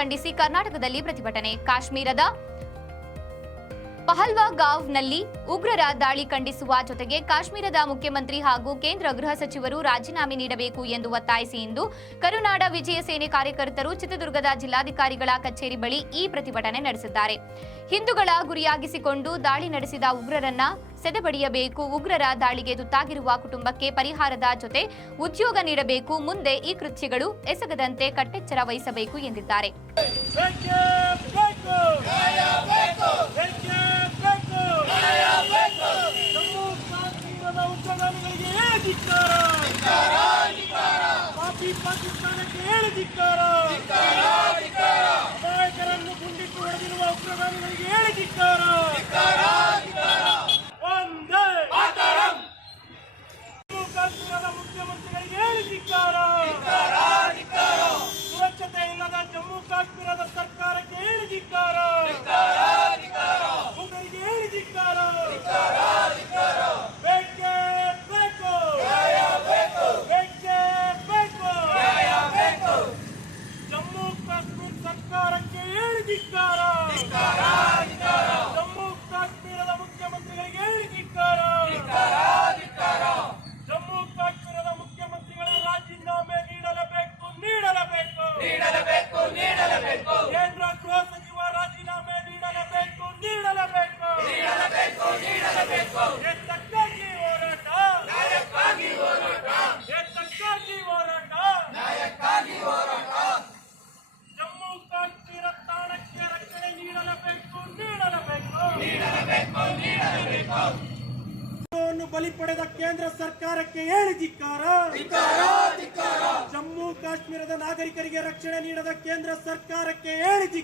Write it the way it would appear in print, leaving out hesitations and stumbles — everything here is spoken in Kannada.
ಖಂಡಿಸಿ ಕರ್ನಾಟಕದಲ್ಲಿ ಪ್ರತಿಭಟನೆ. ಕಾಶ್ಮೀರದ ಪಹಲ್ಗಾವ್ನಲ್ಲಿ ಉಗ್ರರ ದಾಳಿ ಖಂಡಿಸುವ ಜೊತೆಗೆ ಕಾಶ್ಮೀರದ ಮುಖ್ಯಮಂತ್ರಿ ಹಾಗೂ ಕೇಂದ್ರ ಗೃಹ ಸಚಿವರು ರಾಜೀನಾಮೆ ನೀಡಬೇಕು ಎಂದು ಒತ್ತಾಯಿಸಿ ಇಂದು ಕರುನಾಡ ವಿಜಯ ಸೇನೆ ಕಾರ್ಯಕರ್ತರು ಚಿತ್ರದುರ್ಗದ ಜಿಲ್ಲಾಧಿಕಾರಿಗಳ ಕಚೇರಿ ಬಳಿ ಈ ಪ್ರತಿಭಟನೆ ನಡೆಸಿದ್ದಾರೆ. ಹಿಂದೂಗಳ ಗುರಿಯಾಗಿಸಿಕೊಂಡು ದಾಳಿ ನಡೆಸಿದ ಉಗ್ರರನ್ನ ಸೆದೆಬಡಿಯಬೇಕು. ಉಗ್ರರ ದಾಳಿಗೆ ತುತ್ತಾಗಿರುವ ಕುಟುಂಬಕ್ಕೆ ಪರಿಹಾರದ ಜೊತೆ ಉದ್ಯೋಗ ನೀಡಬೇಕು. ಮುಂದೆ ಈ ಕೃತ್ಯಗಳು ಎಸಗದಂತೆ ಕಟ್ಟೆಚ್ಚರ ವಹಿಸಬೇಕು ಎಂದಿದ್ದಾರೆ. ಪಾಕಿಸ್ತಾನಕ್ಕೆ ಹೇಳಿದಿಕ್ಕಾರ, ಅಮಾಯಕರನ್ನು ಗುಂಡಿಟ್ಟು ಹೊಡೆದಿರುವ ಉಗ್ರಗಾಮಿಗಳಿಗೆ ಹೇಳಿದಿಕ್ಕಾರ. ಒಂದೇ ಜಮ್ಮು ಕಾಶ್ಮೀರದ ಮುಖ್ಯಮಂತ್ರಿಗಳಿಗೆ ಹೇಳಿದಿಕ್ಕಾರ. ಸುರಕ್ಷತೆ ಇಲ್ಲದ ಜಮ್ಮು ಕಾಶ್ಮೀರದ ಸರ್ಕಾರಕ್ಕೆ ಹೇಳಿದಿಕ್ಕಾರ. ಉಗ್ರರಿಗೆ ಹೇಳಿದಿಕ್ಕಾರ. ಬೇಕೇ ಬೇಕು, ಬೇಕೇ ಬೇಕು. ಜಮ್ಮು ಕಾಶ್ಮೀರ ಸರ್ಕಾರಕ್ಕೆ ಹೇಳಿದಿಕ್ಕಾರ. ಜಮ್ಮು ಕಾಶ್ಮೀರದ ಮುಖ್ಯಮಂತ್ರಿಗಳಿಗೆ ಹೇಳಿದಿಕ್ಕಾರ. ಜಮ್ಮು ಕಾಶ್ಮೀರದ ಮುಖ್ಯಮಂತ್ರಿಗಳು ರಾಜೀನಾಮೆ ನೀಡಲೇಬೇಕು, ನೀಡಲೇಬೇಕು. ಕೇಂದ್ರ ಗೃಹ ಸಚಿವ ರಾಜೀನಾಮೆ ನೀಡಲೇಬೇಕು, ನೀಡಲೇಬೇಕು. ಎತ್ತಕ್ಕಾಗಿ ಹೋರಾಟ, ಎತ್ತಕ್ಕಾಗಿ ಹೋರಾಟ. ಜಮ್ಮು ಕಾಶ್ಮೀರ ತಾಣಕ್ಕೆ ರಕ್ಷಣೆ ನೀಡಲೇಬೇಕು, ನೀಡಲೇಬೇಕು. ಬಲಿ ಪಡೆದ ಕೇಂದ್ರ ಸರ್ಕಾರಕ್ಕೆ ಹೇಳಿದಿಕ್ಕಾರ. ಜಮ್ಮು ಕಾಶ್ಮೀರದ ನಾಗರಿಕರಿಗೆ ರಕ್ಷಣೆ ನೀಡದ ಕೇಂದ್ರ ಸರ್ಕಾರಕ್ಕೆ ಹೇಳಿದಿಕ್ಕಾರ.